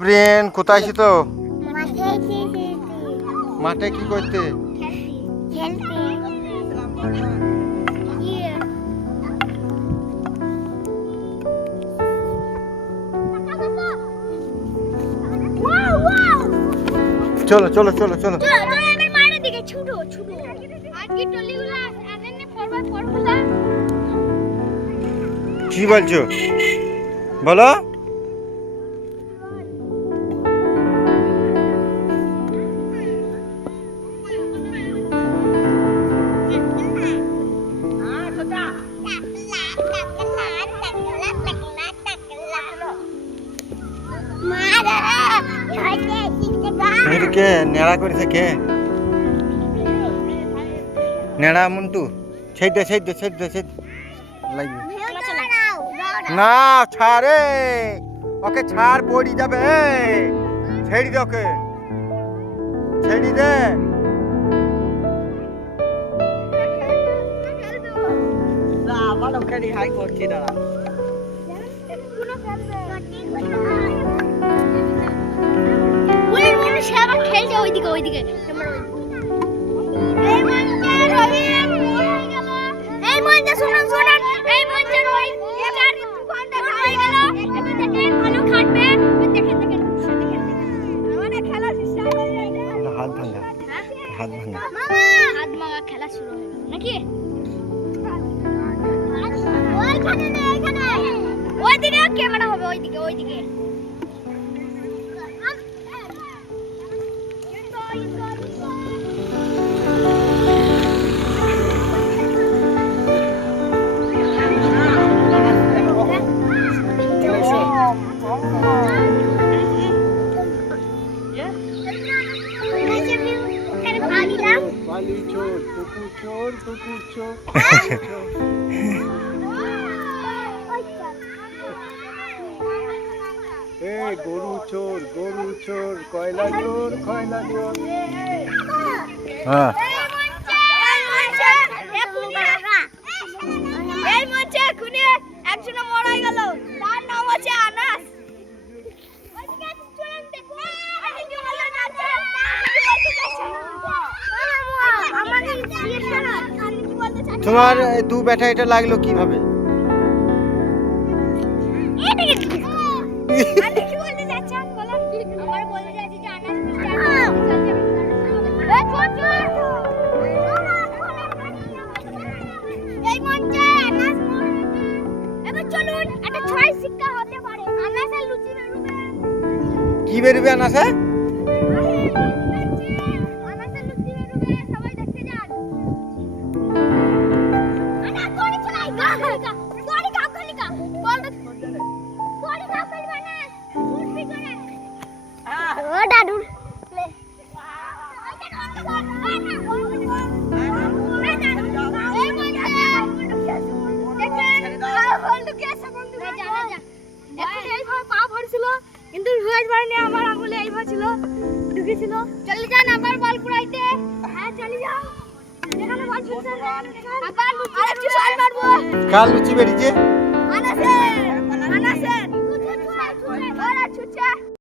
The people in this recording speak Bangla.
ব্রেন কোথায় আছি তো? মাঠে মাঠে কি করতে? খেলতে চলো চলো চলো চলো। কি বলছো বলো? কে নেড়া করেছে কে? নেড়া মন্টু ছেদ দে ছেদ দে ছেদ দে ছেদ লাগবে না। ছাড়ে ওকে, ছাড় পড়ি যাবে। ছেড়ি দে ওকে, ছেড়ি দে। খেলছে ওইদিকে ওইদিকে এই মঞ্চে শুনুন শুনুন এই মঞ্চের ওই এবার হয়ে গেল। এবার দেখেন ভালো খাটবে। দেখেন দেখেন আমাদের খেলা স্টার্ট হয়ে গেছে। হাত ভাঙা হাত ভাঙা হাত ভাঙা খেলা শুরু হয়ে গেল নাকি? ওইখানে না এখানে ওইদিকে ক্যামেরা হবে ওইদিকে ওইদিকে। গরু চোর কয়লা চোর হ্যাঁ এই মঞ্চে খুনে একজন মারা গেল। তার নাম হচ্ছে আনাস। তোমার দু ব্যাটা এটা লাগলো কিভাবে? কি বেরোবে আনাসে? কিন্তু আমার আঙুলে এইভাবে ছিল ঢুকেছিল। চলে যান আবার বল পুরাইতে। হ্যাঁ চলে যাও। যেখানে বল ছুটছে আবার আরেকটু শট মারবো। কাল লুচি বেরিয়েছে।